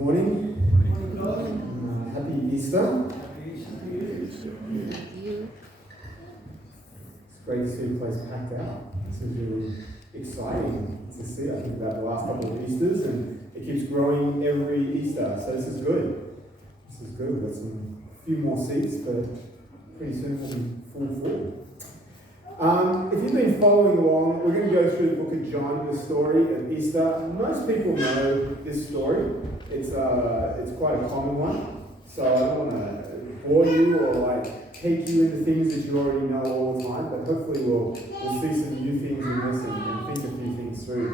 morning. Happy Easter. It's great to see the place packed out. This is really exciting to see. I think about the last couple of Easters, and it keeps growing every Easter. So this is good. This is good. We've got a few more seats, but pretty soon we'll be full. If you've been following along, we're going to go through the book of John, the story of Easter. Most people know this story. It's quite a common one, so I don't want to bore you or take you into things that you already know all the time, but hopefully we'll see some new things in this and think a few things through.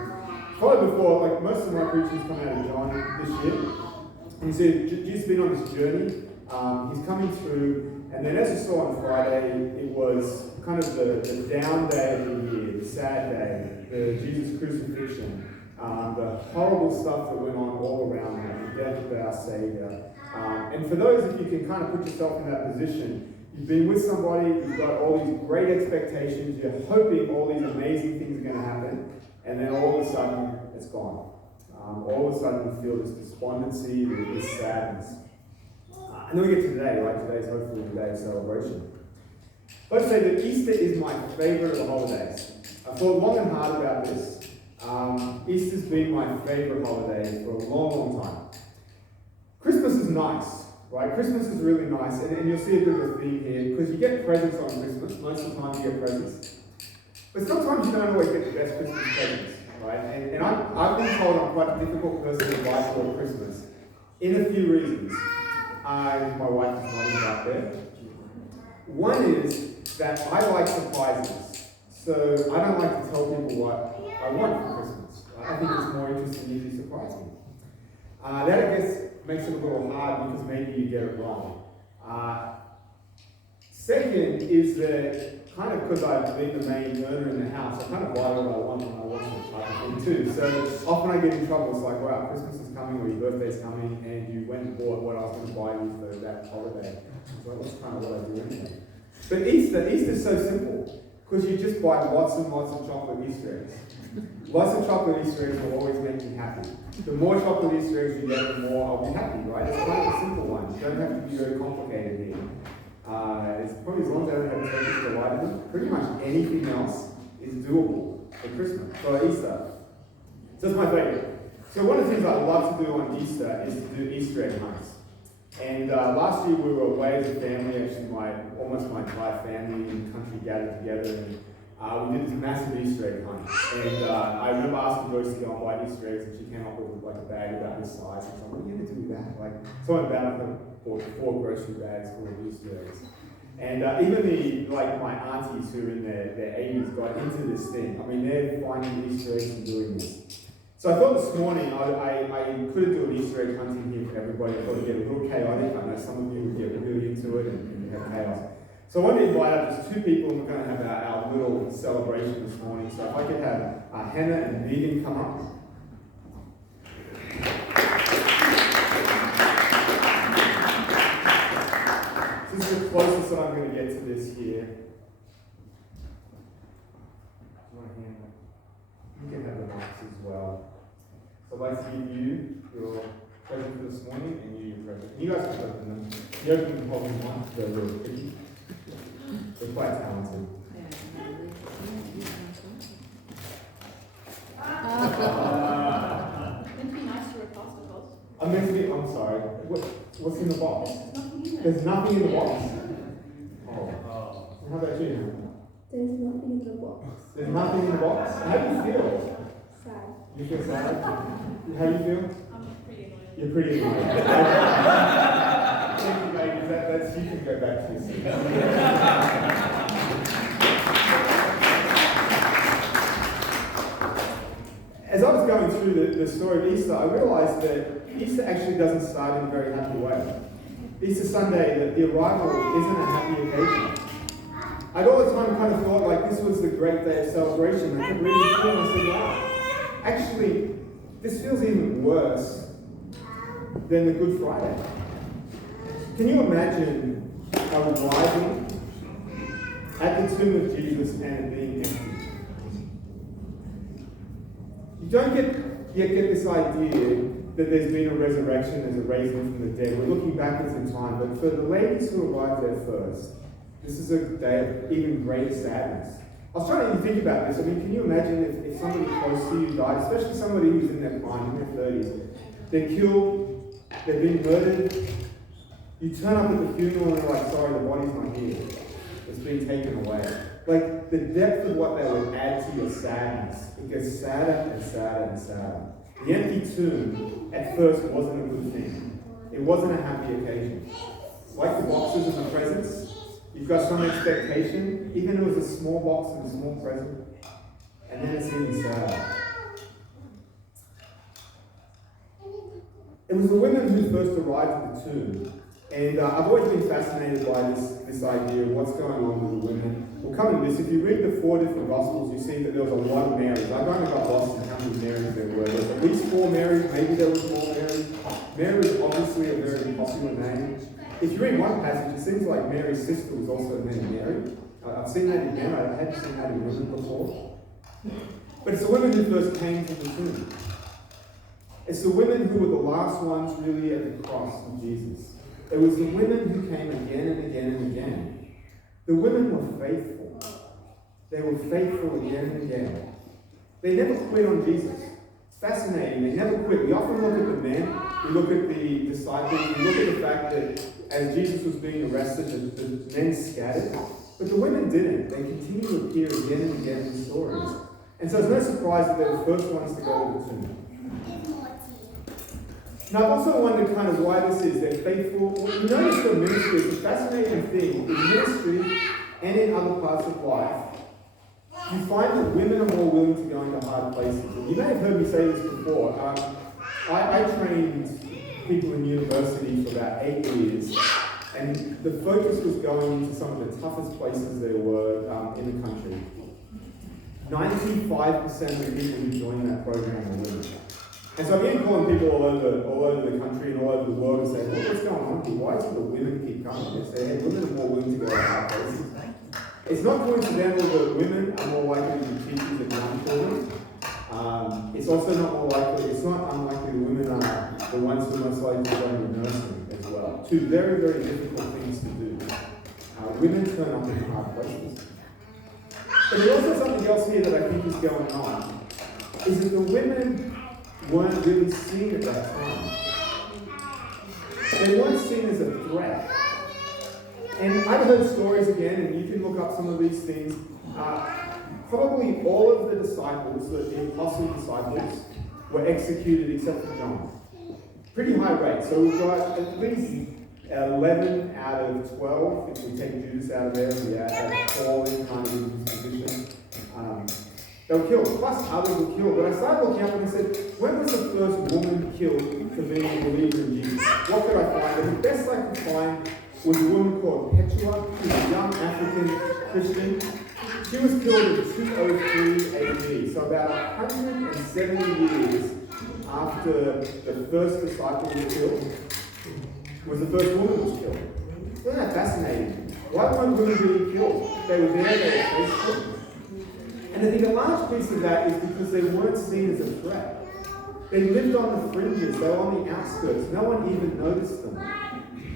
Probably before, most of my preachings come out of John this year. And you see, Jesus has been on this journey. He's coming through, and then as you saw on Friday, it was kind of the down day of the year, the sad day, the Jesus crucifixion, the horrible stuff that went on all around him, the death of our Saviour. And for those, if you can kind of put yourself in that position, you've been with somebody, you've got all these great expectations, you're hoping all these amazing things are going to happen, and then all of a sudden, it's gone. All of a sudden, you feel this despondency, this sadness. And then we get to today, right? Today's hopefully the day of celebration. Let's say that Easter is my favourite of the holidays. I thought long and hard about this. Easter's been my favourite holiday for a long, long time. Christmas is nice, right? Christmas is really nice, and you'll see a bit of a theme here, because you get presents on Christmas. Most of the time you get presents. But sometimes you don't always get the best Christmas presents, right? And I've been told I'm quite a difficult person to buy for Christmas, in a few reasons. My wife is nodding out there. One is that I like surprises. So I don't like to tell people what I want for Christmas. I think it's more interesting if you surprise me. That, I guess, makes it a little hard because maybe you get it wrong. Second is that kind of because I've been the main earner in the house, I kind of buy what I want when I want it type of thing too. So often I get in trouble. It's like, wow, Christmas is coming or your birthday's coming and you went and bought what I was going to buy you for that holiday. So that's kind of what I do anyway. But Easter's so simple because you just buy lots and lots of chocolate Easter eggs. Lots of chocolate Easter eggs will always make me happy. The more chocolate Easter eggs you get, the more I'll be happy, right? It's kind of a simple one. You don't have to be very complicated here. It's probably as long as I don't have turkeys to light them, pretty much anything else is doable for Christmas, for Easter. So that's my favourite. So one of the things I love to do on Easter is to do Easter egg hunts. And last year we were away as a family, actually almost my entire family in the country gathered together, and we did this massive Easter egg hunt. And I remember asking Joyce to go and buy Easter eggs, and she came up with a bag about this size. And I was like, what are you going to do with that? Someone about bought 4 grocery bags full of Easter eggs. And even my aunties who are in their 80s got into this thing. I mean, they're finding Easter eggs and doing this. So I thought this morning I could do an Easter egg hunting here for everybody. I thought it'd get a little chaotic. I know some of you would get really into it and have chaos. So I want to invite up just 2 people, and we're going to have our little celebration this morning. So if I could have Hannah and Megan come up. This is the closest that I'm going to get to this here. You can have the mics as well. So I'd like to give you your present for this morning and you your present. You guys can open them. You open them holding one. They're really pretty. They're quite talented. Meant to be nice to a Pastor Coz. I'm meant to be, I'm sorry. What's in the box? There's nothing in the box. Oh. How about you? There's nothing in the box. There's nothing in the box? How do you feel? Sad. You feel sad? How do you feel? I'm pretty annoyed. You're pretty annoyed. Thank you, baby. That's, you can go back to your seat. As I was going through the story of Easter, I realized that Easter actually doesn't start in a very happy way. Easter Sunday, the arrival isn't a happy occasion. I'd all the time kind of thought this was the great day of celebration. I kept reading through and I said, wow, actually, this feels even worse than the Good Friday. Can you imagine arriving at the tomb of Jesus and it being empty? You don't yet get this idea that there's been a resurrection, there's a raising from the dead. We're looking backwards in time. But for the ladies who arrived there first, this is a day of even greater sadness. I was trying to think about this. I mean, can you imagine if somebody close to you died, especially somebody who's in their prime, in their 30s, they're killed, they've been murdered, you turn up at the funeral and they're like, sorry, the body's not here. It's been taken away. Like, the depth of what that would add to your sadness, it gets sadder and sadder and sadder. The empty tomb, at first, wasn't a good thing. It wasn't a happy occasion. Like the boxes and the presents, you've got some expectation, even if it was a small box and a small present, and then it's even sadder. It was the women who first arrived at the tomb, and I've always been fascinated by this idea of what's going on with the women. We'll come to this. If you read the 4 different Gospels, you see that there was a lot of Marys. I kind of got lost in how many Marys there were. There's at least 4 Marys, maybe there was more Marys. Mary is obviously a very popular name. If you read one passage, it seems like Mary's sister was also named Mary. I've seen that in men. I hadn't seen that in women before. But it's the women who first came to the tomb. It's the women who were the last ones really at the cross of Jesus. It was the women who came again and again and again. The women were faithful. They were faithful again and again. They never quit on Jesus. It's fascinating. They never quit. We often look at the men. We look at the disciples. We look at the fact that as Jesus was being arrested, the men scattered. But the women didn't. They continued to appear again and again in the stories. And so it's no surprise that they're the first ones to go to the tomb. Now, I've also wondered kind of why this is. They're faithful. Well, you notice the ministry is a fascinating thing. In ministry and in other parts of life, you find that women are more willing to go into hard places. And you may have heard me say this before. I trained people in university for about 8 years, and the focus was going into some of the toughest places there were in the country. 95% of the people who joined that program were women. And so I began calling people all over the country and all over the world and saying, what's going on here? Why do the women keep coming? They say, hey, women are more willing to go to hard places. It's not coincidental that women are more likely to be teachers of young children. It's also it's not unlikely that women are the ones who are most likely to go into nursing as well. 2 very, very difficult things to do. Women turn up in hard places. But there's also something else here that I think is going on, is that the women weren't really seen at that time. They weren't seen as a threat. And I've heard stories again, and you can look up some of these things. Probably all of the disciples, the apostle disciples, were executed except for John. Pretty high rate. So we've got at least 11 out of 12, if we take Judas out of there, we add Paul in kind of in his position. They were killed, plus others were killed. But I started looking up and I said, when was the first woman killed for being a believer in Jesus? What could I find? And the best I could find was a woman called Petua, who was a young African Christian. She was killed in 203 AD, so about 170 years after the first disciple was killed, was the first woman was killed. Isn't that fascinating? Why weren't women being killed? They were there, they were faithful. And I think a large piece of that is because they weren't seen as a threat. They lived on the fringes, they were on the outskirts. No one even noticed them.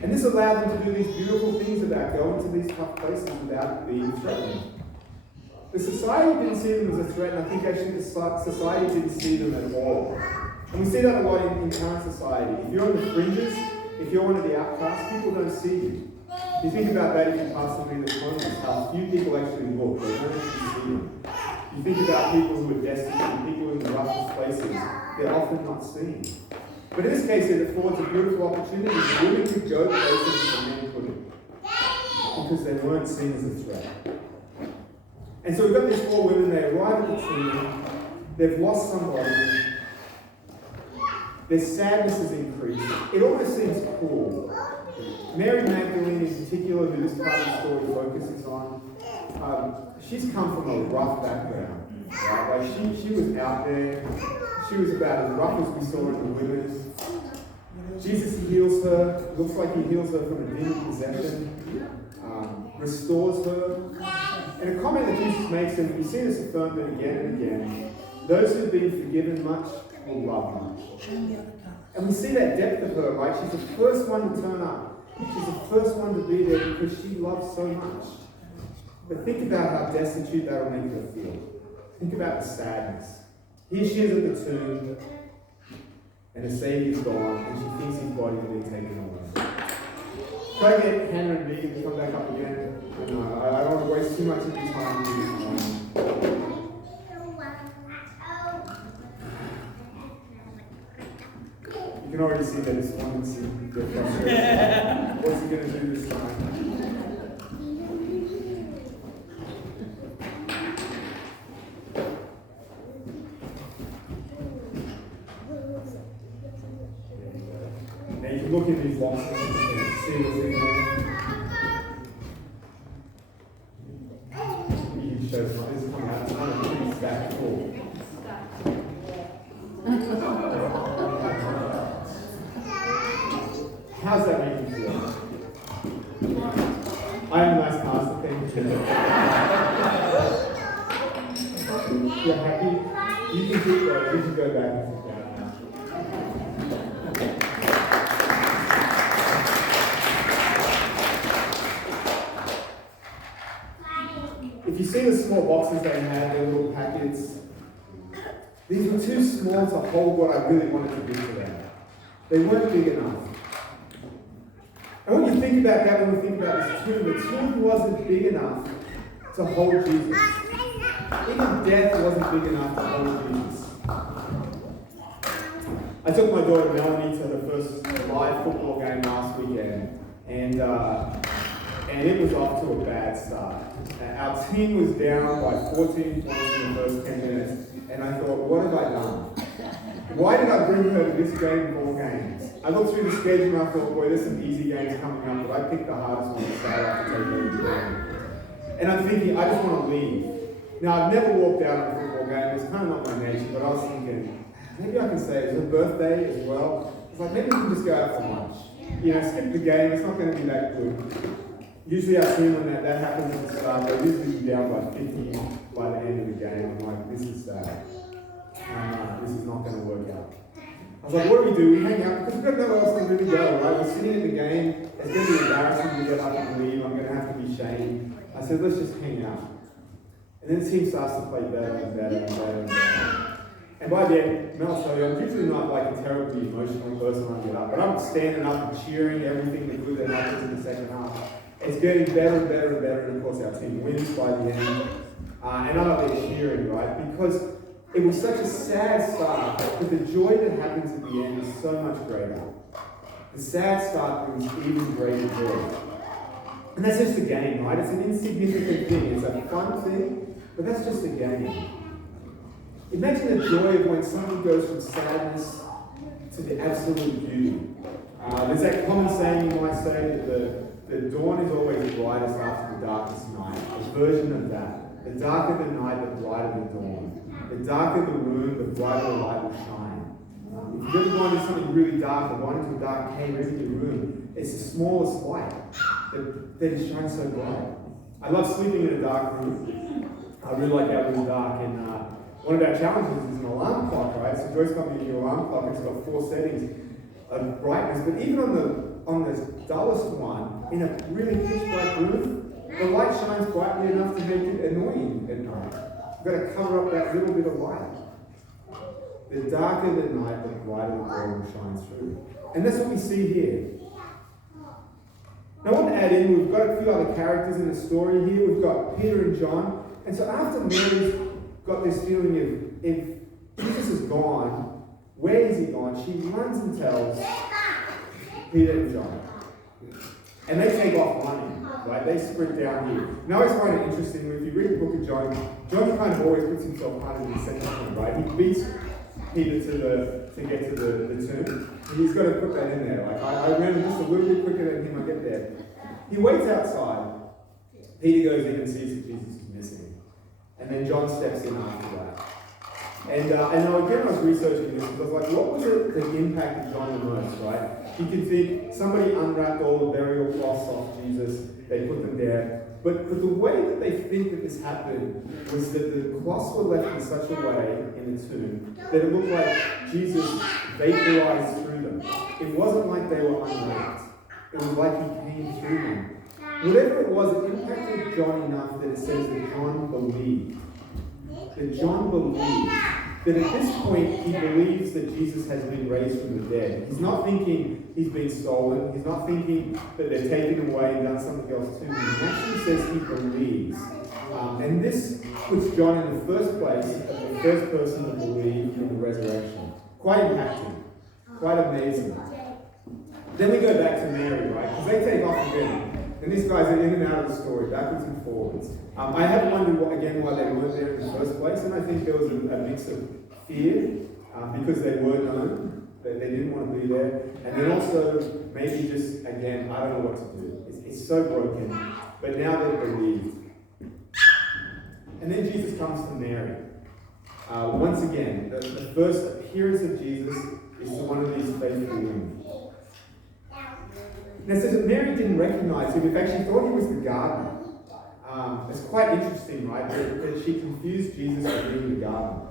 And this allowed them to do these beautiful things about going to these tough places without being threatened. The society didn't see them as a threat, and I think actually the society didn't see them at all. And we see that a lot in current society. If you're on the fringes, if you're one of the outcasts, people don't see you. You think about that if you pass somebody that's homeless, how few people actually look, they don't actually see them. You think about people who are destitute, people in the roughest places, they're often not seen. But in this case, it affords a beautiful opportunity. Women could go places that men couldn't, because they weren't seen as a threat. And so we've got these 4 women, they arrive at the tomb, they've lost somebody, their sadness has increased. It almost seems cruel. Mary Magdalene in particular, who this part of the story focuses on, she's come from a rough background. Right? Like she was out there, she was about as rough as we saw in the women. Jesus heals her, looks like he heals her from a demon possession, restores her. And a comment that Jesus makes, and we see this affirmed again and again, those who've been forgiven much will love much. And we see that depth of her, right? She's the first one to turn up. She's the first one to be there because she loves so much. But think about how destitute that will make her feel. Think about the sadness. Here she is at the tomb, and the Saviour's gone, and she thinks his body will be taken away. Try to get Hannah and Megan to come back up again. I don't want to waste too much of your time with you this morning. You can already see that it's one that's frustrated. What's he going to do this time? Now you can look in these boxes and see what's in there. You can show some. This is coming out. It's kind of pretty stacked full. How's that make you feel? I am a nice pastor, thank you. You're happy? You can keep going. You can go back and sit down now. If you see the small boxes they had, their little packets, these were too small to hold what I really wanted to be for them. They weren't big enough. And when you think about that, when we think about this tomb, the tomb wasn't big enough to hold Jesus. Even death wasn't big enough to hold Jesus. I took my daughter Melanie to the first live football game last weekend, and it was off to a bad start. Our team was down by 14 points in the first 10 minutes, and I thought, what have I done? Why did I bring her to this game of all games? I looked through the schedule and I thought, boy, there's some easy games coming up, but I picked the hardest one to start off to take over the game. And I'm thinking, I just want to leave. Now, I've never walked out on a football game. It's kind of not my nature, but I was thinking, maybe I can say it's her birthday as well. It's like, maybe we can just go out for lunch. You know, skip the game. It's not going to be that good. Usually our team, when that happens at the start, they'll usually be down by 50 by the end of the game. I'm like, this is sad. This is not going to work out. I was like, what do? We hang out because we've got nowhere else to really go, right? We're sitting at the game. It's going to be embarrassing to get up and leave. I'm going to have to be shamed. I said, let's just hang out. And then the team starts to play better and better and better and better. And by then, Mel, I'll tell you, I'm usually not like a terribly emotional person when I get up, but I'm standing up and cheering everything that good that happens in the second half. It's getting better and better and better, and of course our team wins by the end. And I'm up there cheering, right? Because it was such a sad start, but the joy that happens at the end is so much greater. The sad start brings even greater joy. And that's just a game, right? It's an insignificant thing. It's a fun thing, but that's just a game. Imagine the joy of when someone goes from sadness to the absolute beauty. There's that common saying you might say that the dawn is always brightest after the darkest night. A version of that. The darker the night, the brighter the dawn. The darker the room, the brighter the light will shine. If you've ever gone into something really dark or gone into a dark cave or into your room, it's the smallest light that it shines so bright. I love sleeping in a dark room. I really like that room dark. And one of our challenges is an alarm clock, right? So Joyce got me a new alarm clock. It's got 4 settings of brightness. But even on the dullest one, in a really pitch black room, the light shines brightly enough to make it annoying at night. You've got to cover up that little bit of light. The darker the night, the brighter the dawn shines through. And that's what we see here. Now I want to add in, we've got a few other characters in the story here. We've got Peter and John. And so after Mary's got this feeling of, if Jesus is gone, where is he gone? She runs and tells Peter and John. And they take off running, right? They sprint down here. Now I always find it interesting, if you read the book of John, John kind of always puts himself kind of in the center point, right? He beats Peter to get to the tomb. And he's got to put that in there. Like, I ran just a little bit quicker than him, I get there. He waits outside. Peter goes in and sees that Jesus is missing. And then John steps in after that. And again, I was researching this because I was like, what was it that impacted John the most, right? You can think somebody unwrapped all the burial cloths off Jesus, they put them there. But the way that they think that this happened was that the cloths were left in such a way in the tomb that it looked like Jesus vaporized through them. It wasn't like they were unwrapped. It was like he came through them. Whatever it was, it impacted John enough that it says that John believed. That John believed. That at this point, he believes that Jesus has been raised from the dead. He's not thinking he's been stolen. He's not thinking that they're taken away and done something else to him. He actually says he believes. And this puts John in the first place as the first person to believe in the resurrection. Quite impacting. Quite amazing. Then we go back to Mary, right? Because they take off again. And these guys are in and out of the story, backwards and forwards. I have wondered, why they weren't there in the first place, and I think there was a mix of fear, because they were known, that they didn't want to be there, and then also maybe just, again, I don't know what to do. It's so broken, but now they've believed. And then Jesus comes to Mary. Once again, the first appearance of Jesus is to one of these faithful women. Now it says that Mary didn't recognize him. In fact, she thought he was the gardener. It's quite interesting, right? That she confused Jesus with being the gardener.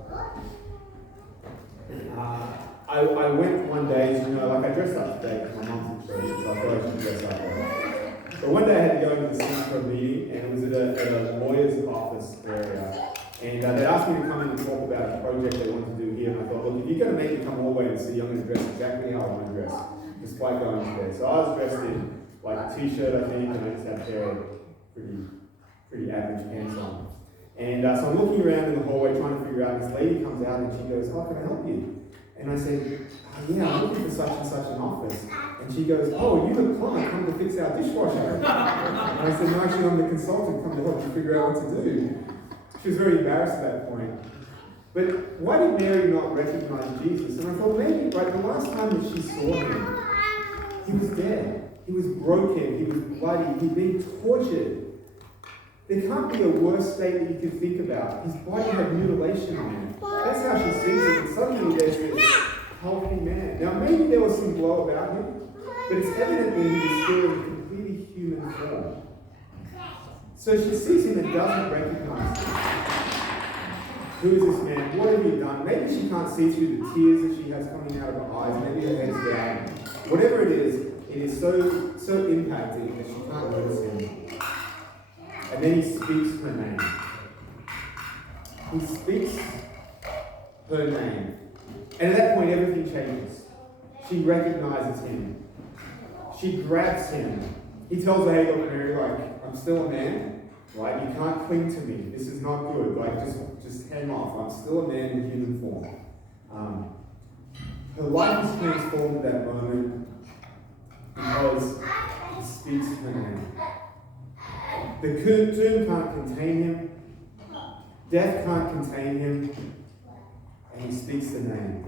I went one day, I dressed up today because my mom's in church, so I thought I should dress up. But one day I had to go into the city for a meeting, and it was at a lawyer's office area. And they asked me to come in and talk about a project they wanted to do here. And I thought, look, if you're going to make me come all the way to the city, I'm going to dress exactly how I want to dress, despite going today. So I was dressed in like a t-shirt, I think, and I just had a pair of pretty average pants on. And so I'm looking around in the hallway trying to figure out, this lady comes out and she goes, oh, can I help you? And I said, oh, yeah, I'm looking for such and such an office. And she goes, oh, you the plumber, come to fix our dishwasher. And I said, no, actually, I'm the consultant, come to help you figure out what to do. She was very embarrassed at that point. But why did Mary not recognize Jesus? And I thought, maybe, right, the last time that she saw him, he was dead. He was broken. He was bloody. He'd been tortured. There can't be a worse state that you could think about. His body had mutilation on it. That's how she sees it. And suddenly there's this healthy man. Now, maybe there was some glow about him, but it's evident that he was still in completely human form. So she sees him and doesn't recognize him. Who is this man? What have you done? Maybe she can't see through the tears that she has coming out of her eyes. Maybe her head's down. Whatever it is so impacting that she can't notice him. And then he speaks her name. He speaks her name. And at that point, everything changes. She recognizes him. She grabs him. He tells her, hey, look, Mary, I'm still a man, right? You can't cling to me. This is not good. Just hang off. I'm still a man in human form. Her life is transformed at that moment because he speaks her name. The tomb can't contain him. Death can't contain him. And he speaks the name.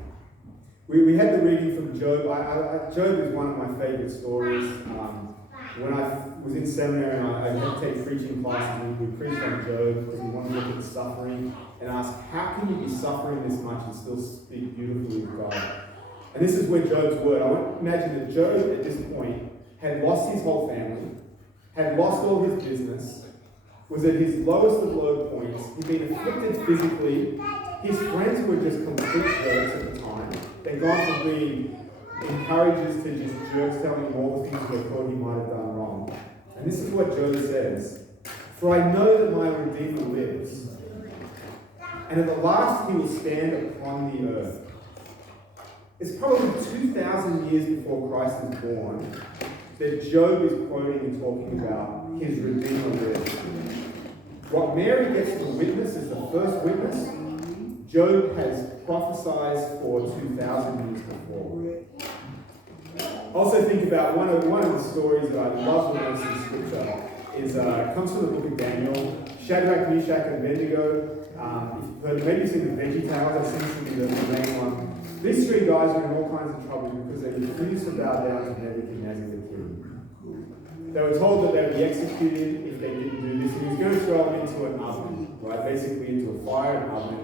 We had the reading from Job. Job is one of my favorite stories. When I was in seminary and I had to take preaching classes, and we preached on Job because we wanted to look at the suffering and ask, how can you be suffering this much and still speak beautifully of God? And this is where Job's word. I want to imagine that Job at this point had lost his whole family, had lost all his business, was at his lowest of low points. He'd been afflicted physically. His friends were just complete jerks at the time. They'd gone from being encouragers to just jerks telling him all the things they thought he might have done wrong. And this is what Job says. For I know that my Redeemer lives, and at the last he will stand upon the earth. It's probably 2,000 years before Christ is born that Job is quoting and talking about his Redeemer lives. What Mary gets to witness as the first witness, Job has prophesied for 2,000 years before. Also think about one of the stories that I love the most in Scripture is comes from the book of Daniel. Shadrach, Meshach, and Abednego. Maybe you've seen the Veggie Tales. I've seen the main one. These three guys are in all kinds of trouble because they refused to bow down to Nebuchadnezzar the king. They were told that they would be executed if they didn't do this. And he was going to throw them into an oven, right? Basically into a fire and oven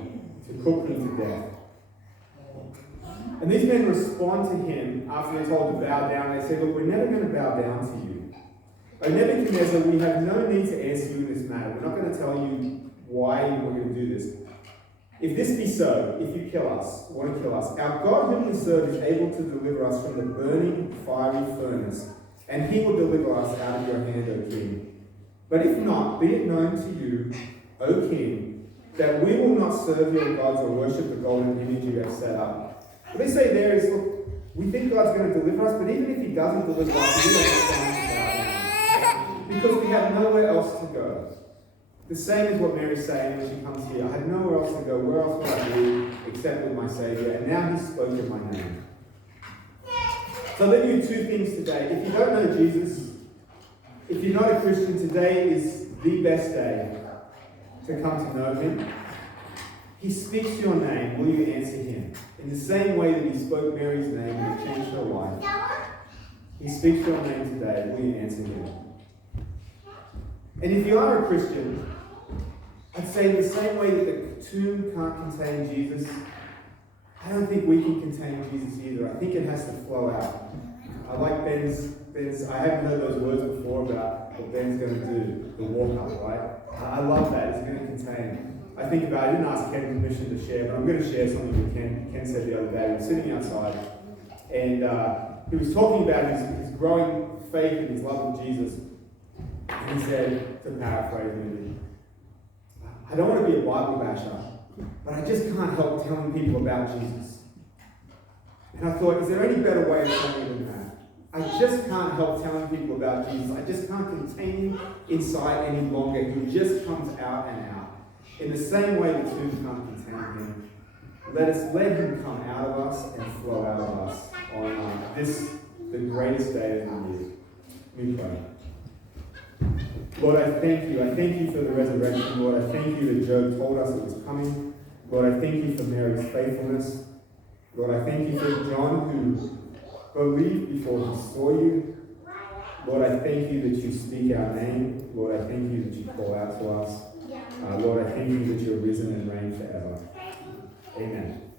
to put me to death. And these men respond to him after they're told to bow down. They say, look, we're never going to bow down to you. O Nebuchadnezzar, we have no need to answer you in this matter. We're not going to tell you why we're going to do this. If this be so, if you want to kill us, our God whom we serve is able to deliver us from the burning fiery furnace, and he will deliver us out of your hand, O king. But if not, be it known to you, O king, that we will not serve your gods or worship the golden image you have set up. What they say there is, look, we think God's going to deliver us, but even if he doesn't deliver us, we don't have to bow down, because we have nowhere else to go. The same is what Mary's saying when she comes here. I had nowhere else to go. Where else would I be except with my Saviour? And now he's spoken my name. So I'll leave you two things today. If you don't know Jesus, if you're not a Christian, today is the best day to come to know him. He speaks your name. Will you answer him? In the same way that he spoke Mary's name and it changed her life. He speaks your name today. Will you answer him? And if you are a Christian, I'd say in the same way that the tomb can't contain Jesus, I don't think we can contain Jesus either. I think it has to flow out. I like Ben's I haven't heard those words before about what Ben's going to do, the walk up, right? I love that. It's going to contain. I think about, I didn't ask Ken permission to share, but I'm going to share something that Ken said the other day. We were sitting outside, and he was talking about his growing faith and his love of Jesus. And he said, to paraphrase me, I don't want to be a Bible basher, but I just can't help telling people about Jesus. And I thought, is there any better way of telling than that? I just can't help telling people about Jesus. I just can't contain him inside any longer. He just comes out and out. In the same way the tomb can't contain him, let him come out of us and flow out of us on the greatest day of the year. Let me pray. Lord, I thank you. I thank you for the resurrection. Lord, I thank you that Job told us it was coming. Lord, I thank you for Mary's faithfulness. Lord, I thank you for John who believed before he saw you. Lord, I thank you that you speak our name. Lord, I thank you that you call out to us. Lord, I thank you that you're risen and reign forever. Amen.